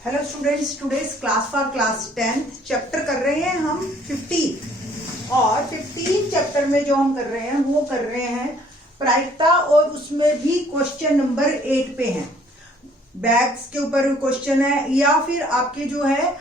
Hello students, today's class for class 10th chapter कर रहे हैं हम 15 और 15 चैप्टर में जो हम कर रहे हैं वो कर रहे हैं प्रायिकता और उसमें भी क्वेश्चन नंबर 8 पे है। बैग्स के ऊपर क्वेश्चन है या फिर आपके जो है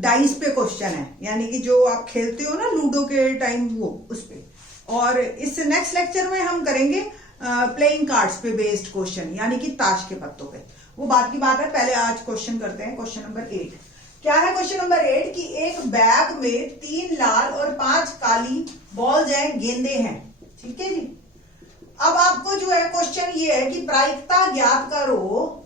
डाइस पे क्वेश्चन है, यानी कि जो आप खेलते हो ना लूडो के टाइम वो उस पे। और इस नेक्स्ट लेक्चर में हम करेंगे प्लेइंग कार्ड्स पे बेस्ड क्वेश्चन, यानी कि ताश के पत्तों पे। वो बात की बात है, पहले आज क्वेश्चन करते हैं। क्वेश्चन नंबर 8 क्या है? क्वेश्चन नंबर 8 कि एक बैग में 3 लाल और 5 काली बॉल्स हैं, गेंदे हैं। ठीक है जी। अब आपको जो है क्वेश्चन ये है कि प्रायिकता ज्ञात करो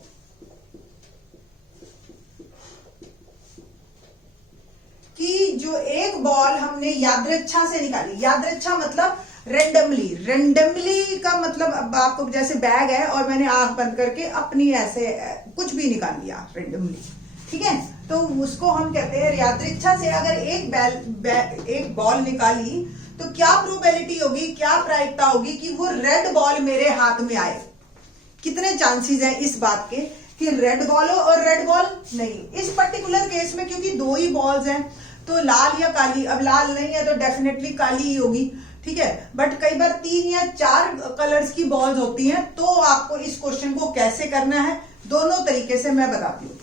कि जो एक बॉल हमने यादृच्छा से निकाली, यादृच्छा मतलब रेंडमली का मतलब अब आपको जैसे बैग है और मैंने आंख बंद करके अपनी ऐसे कुछ भी निकाल लिया रेंडमली, ठीक है, तो उसको हम कहते हैं यादृच्छा से। अगर एक बॉल निकाली तो क्या प्रोबेबिलिटी होगी, क्या प्रायिकता होगी कि वो रेड बॉल मेरे हाथ में आए। कितने चांसेस हैं इस बात के कि रेड बॉल हो और रेड बॉल नहीं। इस पर्टिकुलर केस में क्योंकि 2 ही बॉल्स हैं तो लाल या काली, अब लाल नहीं है तो डेफिनेटली काली ही होगी, ठीक है। बट कई बार 3 या 4 कलर्स की बॉल्स होती हैं, तो आपको इस क्वेश्चन को कैसे करना है दोनों तरीके से मैं बताती हूँ।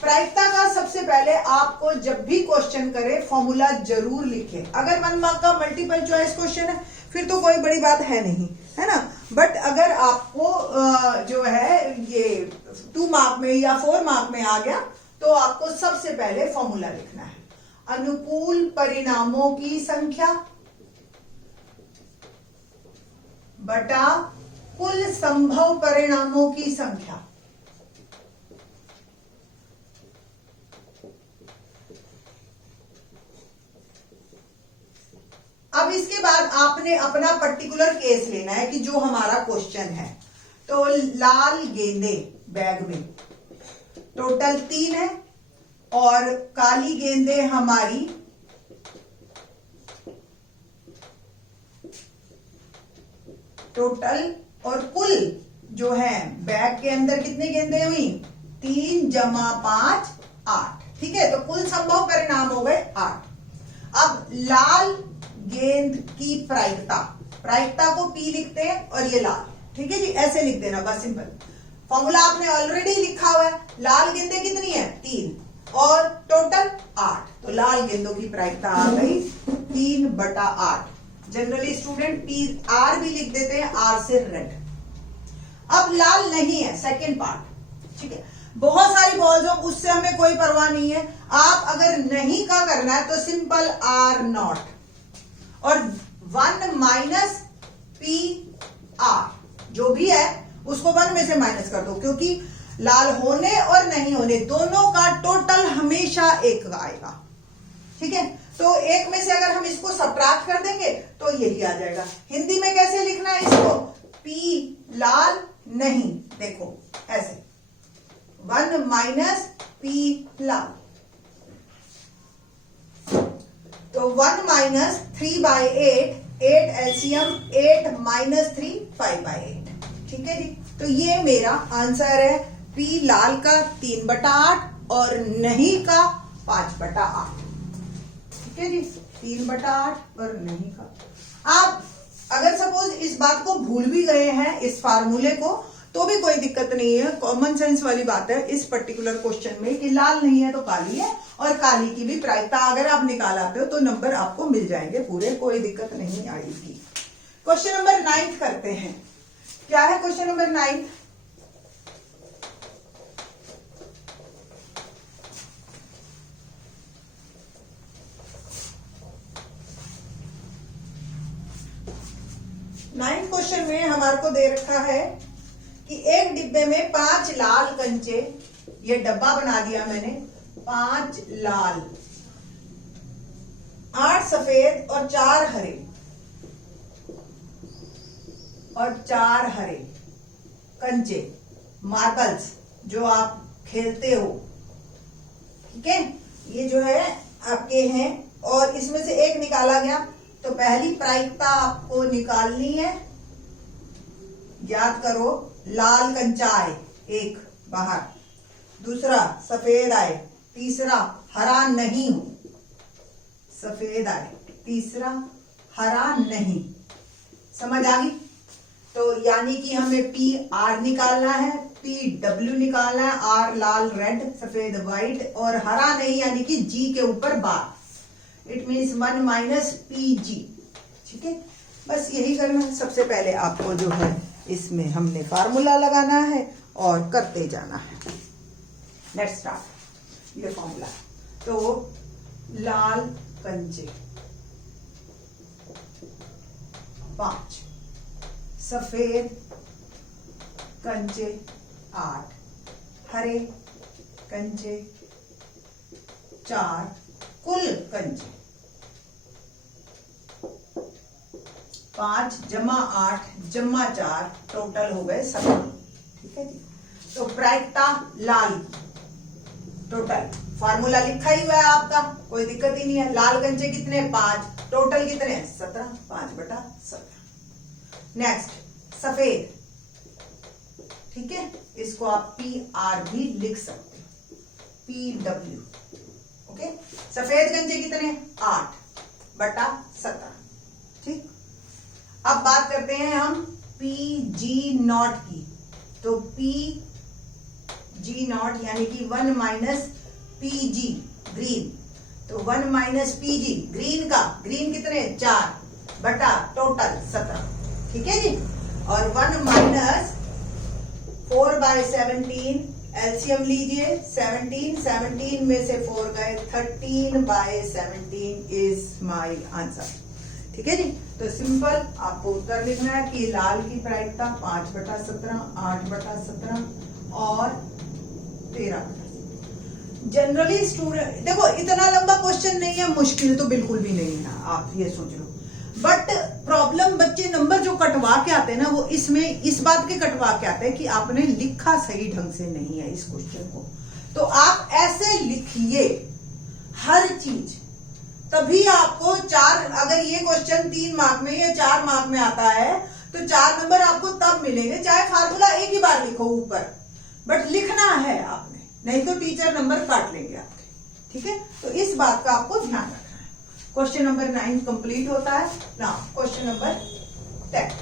प्रायिकता का सबसे पहले आपको जब भी क्वेश्चन करे फॉर्मूला जरूर लिखें। अगर 1 मार्क का मल्टीपल चॉइस क्वेश्चन है फिर तो कोई बड़ी बात है नहीं, है ना। बट अगर आपको जो है ये 2 मार्क में या 4 मार्क में आ गया तो आपको सबसे पहले फॉर्मूला लिखना है। अनुकूल परिणामों की संख्या बटा कुल संभव परिणामों की संख्या। अब इसके बाद आपने अपना पर्टिकुलर केस लेना है कि जो हमारा क्वेश्चन है। तो लाल गेंदे बैग में टोटल 3 है और काली गेंदे हमारी टोटल, और कुल जो है बैग के अंदर कितनी गेंदें हुई 3 जमा 5 8, ठीक है। तो कुल संभव परिणाम हो गए 8। अब लाल गेंद की प्रायिकता को P लिखते हैं और ये लाल, ठीक है जी, ऐसे लिख देना बस सिंपल। फॉर्मूला आपने ऑलरेडी लिखा हुआ है। लाल गेंदें कितनी है 3 और टोटल 8, तो लाल गेंदों की प्रायिकता आ गई 3/8। जनरली स्टूडेंट PR भी लिख देते हैं, R से रेड। अब लाल नहीं है, सेकेंड पार्ट, ठीक है। बहुत सारी बॉल्स हो उससे हमें कोई परवाह नहीं है। आप अगर नहीं का करना है तो सिंपल R0 और 1 - PR जो भी है उसको 1 में से माइनस कर दो, क्योंकि लाल होने और नहीं होने दोनों का टोटल हमेशा 1 का आएगा, ठीक है। तो 1 में से अगर हम इसको सबट्रैक्ट कर देंगे तो यही आ जाएगा। हिंदी में कैसे लिखना है इसको? P लाल नहीं, देखो ऐसे 1 - P लाल, तो 1 - 3/8, 8 LCM 8 - 3 5/8, ठीक है जी। तो ये मेरा आंसर है P लाल का 3/8 और नहीं का 5/8, ठीक है जी। 3/8 और नहीं का। आप अगर सपोज इस बात को भूल भी गए हैं इस फार्मूले को तो भी कोई दिक्कत नहीं है, कॉमन सेंस वाली बात है इस पर्टिकुलर क्वेश्चन में कि लाल नहीं है तो काली है, और काली की भी प्रायिकता अगर आप निकाल आते हो तो नंबर आपको मिल जाएंगे पूरे, कोई दिक्कत नहीं आएगी। क्वेश्चन नंबर 9 करते हैं। क्या है क्वेश्चन नंबर 9? नाइन्थ क्वेश्चन में हमारे को दे रखा है कि एक डिब्बे में 5 लाल कंचे, ये डब्बा बना दिया मैंने, 5 लाल, 8 सफेद और 4 हरे कंचे, मार्बल्स जो आप खेलते हो, ठीक है। ये जो है आपके हैं और इसमें से एक निकाला गया, तो पहली प्रायिकता आपको निकालनी है। याद करो लाल कंचा है एक बाहर, दूसरा सफेद आए, तीसरा हरा नहीं हो, सफेद आए, तीसरा हरा नहीं। समझ आ गई? तो यानी कि हमें पी आर निकालना है, पी डब्ल्यू निकालना है, आर लाल रेड, सफेद व्हाइट, और हरा नहीं यानी कि जी के ऊपर बार। It means 1 minus P G. ठीक है, बस यही करना है। सबसे पहले आपको जो है इसमें हमने फार्मूला लगाना है और करते जाना है। Let's start. ये फॉर्मूला, तो लाल कंचे 5, सफेद कंचे 8, हरे कंचे 4, कुल कंचे 5 जमा 8 जमा 4, टोटल हो गए 17। ठीक है जी। तो प्रायिकता लाल टोटल फार्मूला लिखा ही हुआ है आपका, कोई दिक्कत ही नहीं है। लाल कंचे कितने? 5, टोटल कितने? 17, 5/17। नेक्स्ट सफेद, ठीक है, इसको आप पी आर भी लिख सकते हो, पी डब्ल्यू। ओके, सफेद कंचे कितने? 8/17। ठीक, अब बात करते हैं हम पी जी नॉट की। तो पी जी नॉट यानी कि 1 माइनस पी जी ग्रीन, तो 1 माइनस पी जी ग्रीन का, ग्रीन कितने? 4 बटा टोटल 17। ठीक है जी। और 1 माइनस 4/17, एलसीएम लीजिए 17 में से 4 गए, 13/17 इज माय आंसर। ठीक है जी। तो सिंपल आपको उत्तर लिखना है कि लाल की प्रायिकता 5/17, 8/17 और 13। जनरली स्टूडेंट देखो, इतना लंबा क्वेश्चन नहीं है, मुश्किल तो बिल्कुल भी नहीं है, आप ये सोच लो। बट प्रॉब्लम बच्चे नंबर जो कटवा के आते हैं ना, वो इसमें इस बात के कटवा के आते हैं कि आपने लिखा सही ढंग से नहीं है इस क्वेश्चन को। तो आप ऐसे लिखिए हर चीज, तभी आपको 4, अगर ये क्वेश्चन 3 मार्क में या 4 मार्क में आता है तो 4 नंबर आपको तब मिलेंगे, चाहे फार्मूला एक ही बार लिखो ऊपर, बट लिखना है आपने, नहीं तो टीचर नंबर काट लेंगे आपके। ठीक है, तो इस बात का आपको ध्यान रखना है। क्वेश्चन नंबर 9 कंप्लीट होता है ना। क्वेश्चन नंबर 10,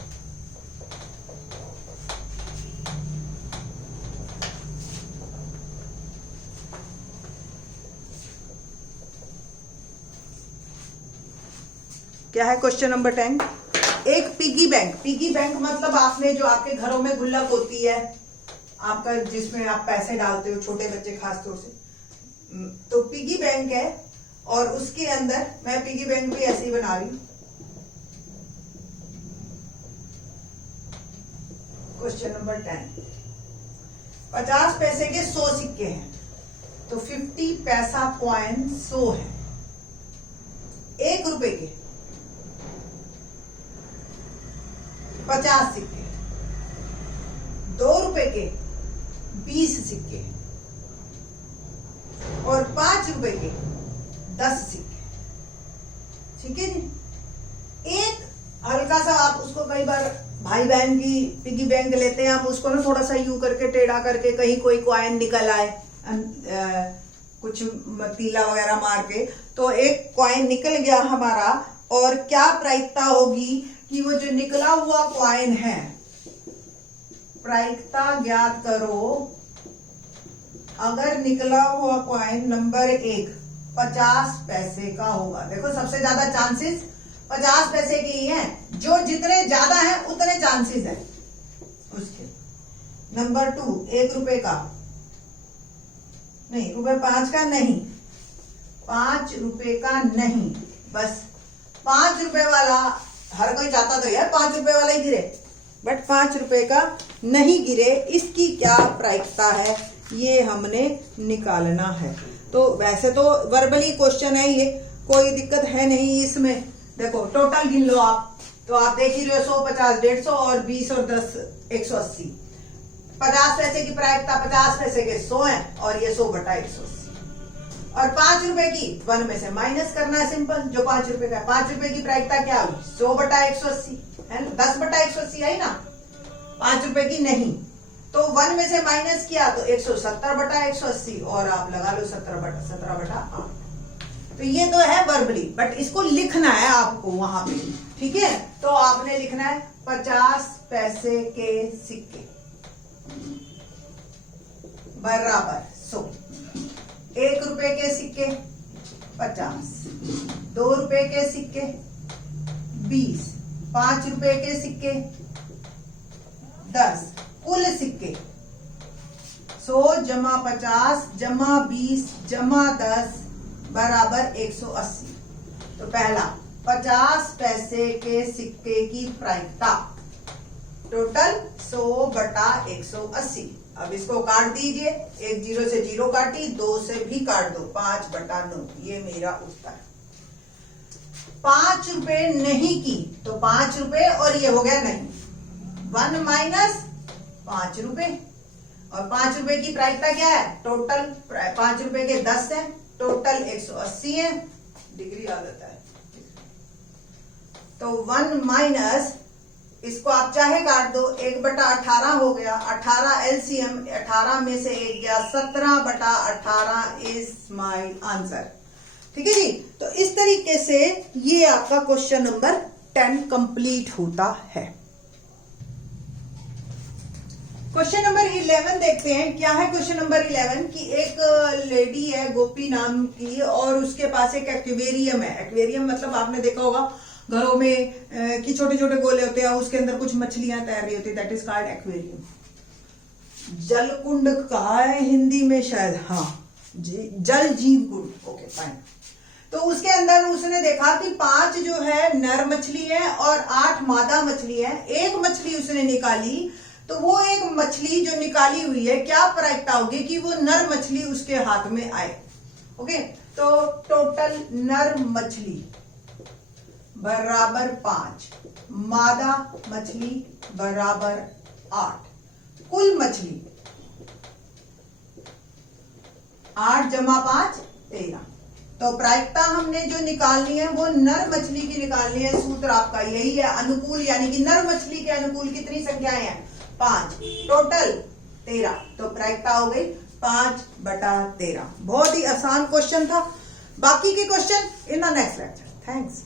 क्या है क्वेश्चन नंबर 10? एक पिगी बैंक। पिगी बैंक मतलब आपने जो आपके घरों में गुल्लक होती है आपका, जिसमें आप पैसे डालते हो, छोटे बच्चे खास तौर से, तो पिगी बैंक है। और उसके अंदर मैं पिगी बैंक भी ऐसे ही बना रही हूं। क्वेश्चन नंबर 10, 50 पैसे के 100 सिक्के हैं, तो 50 पैसा कॉइन 100 है। 1 रुपए के 50 सिक्के, 2 रुपए के 20 सिक्के और 5 रुपए के 10 सिक्के। ठीक है जी। एक हल्का सा आप उसको, कई बार भाई बहन की पिगी बैंक लेते हैं हम, उसको ना थोड़ा सा यूं करके टेढ़ा करके, कहीं कोई कॉइन निकल आए कुछ तीला वगैरह मार के, तो एक कॉइन निकल गया हमारा, और क्या प्रायिकता होगी कि वो जो निकला हुआ कॉइन है, प्रायिकता ज्ञात करो। अगर निकला हुआ कॉइन नंबर 1 50 पैसे का होगा, देखो सबसे ज्यादा चांसेस 50 पैसे के ही हैं, जो जितने ज्यादा हैं उतने चांसेस हैं उसके। नंबर 2 1 रुपए का नहीं, ₹5 का नहीं, 5 रुपए का नहीं, बस 5 रुपए वाला, हर कोई चाहता तो यार 5 रुपए वाला ही गिरे, बट 5 रुपए का नहीं गिरे। इसकी क्या प्रायिकता है ये हमने निकालना है। तो वैसे तो वर्बली क्वेश्चन है ये, कोई दिक्कत है नहीं इसमें। देखो टोटल गिन लो आप, तो आप देख ही रहे हो 100, 50, 150 और 20 और 10 180। 50 पैसे की प्रायिकता 50 पैसे के 100 है, और ये 100/180। और 5 रुपए की 1 में से माइनस करना है, सिंपल, जो 5 रुपए का है। 5 रुपए की प्रायिकता क्या हुई? 100/180 है ना, 10/180 आई ना, 5 रुपए की नहीं, तो 1 में से माइनस किया तो 170 बटा 180 और आप लगा लो 17 बटा 8। तो ये तो है वर्बली, बट इसको लिखना है आपको वहां पे, ठीक है। तो आपने लिखना है 50 पैसे के सिक्के बराबर 100, 1 रुपए के सिक्के 50, 2 रुपए के सिक्के 20, 5 रुपए के सिक्के 10, कुल सिक्के 100 जमा 50 जमा 20 जमा 10 बराबर 180। तो पहला 50 पैसे के सिक्के की प्रायिकता टोटल 100 बटा 180। अब इसको काट दीजिए, 1 0 से 0 काटी, 2 से भी काट दो, 5 बटा 9। ये मेरा उत्तर। 5 रुपए नहीं की तो 5 रुपए और ये हो गया नहीं, 1 माइनस 5 रुपए, और 5 रुपए की प्रायिकता क्या है, टोटल 5 रुपए के 10 है, टोटल 180 है, डिग्री आ जाता है। तो 1 माइनस, इसको आप चाहे काट दो, 1 बटा 18 हो गया, 18 एलसीएम, 18 में से 1 गया, 17 बटा 18 इज माय आंसर। ठीक है जी। तो इस तरीके से ये आपका क्वेश्चन नंबर 10 कंप्लीट होता है। क्वेश्चन नंबर 11 देखते हैं। क्या है क्वेश्चन नंबर 11 की एक लेडी है गोपी नाम की, और उसके पास एक एक्वेरियम है। एक्वेरियम मतलब आपने देखा होगा घरों में कि छोटे छोटे गोले होते हैं, उसके अंदर कुछ मछलियां तैर रही होती है, दैट इज कॉल्ड एक्वेरियम। जल कुंड कहा है हिंदी में शायद, हाँ जी, जल जीव कुंड। Okay fine. तो उसके अंदर उसने देखा कि 5 जो है नर मछली है और 8 मादा मछली है। एक मछली उसने निकाली, तो वो एक मछली जो निकाली हुई है, क्या प्रायिकता होगी कि वो नर मछली उसके हाथ में आए। ओके, तो टोटल नर मछली बराबर 5, मादा मछली बराबर 8, कुल मछली 8 जमा 5 13। तो प्रायिकता हमने जो निकालनी है वो नर मछली की निकालनी है। सूत्र आपका यही है, अनुकूल, यानी कि नर मछली के अनुकूल कितनी संख्याएं हैं, 5, टोटल 13। तो प्रायिकता हो गई 5 बटा 13। बहुत ही आसान क्वेश्चन था। बाकी के question in the next lecture. Thanks.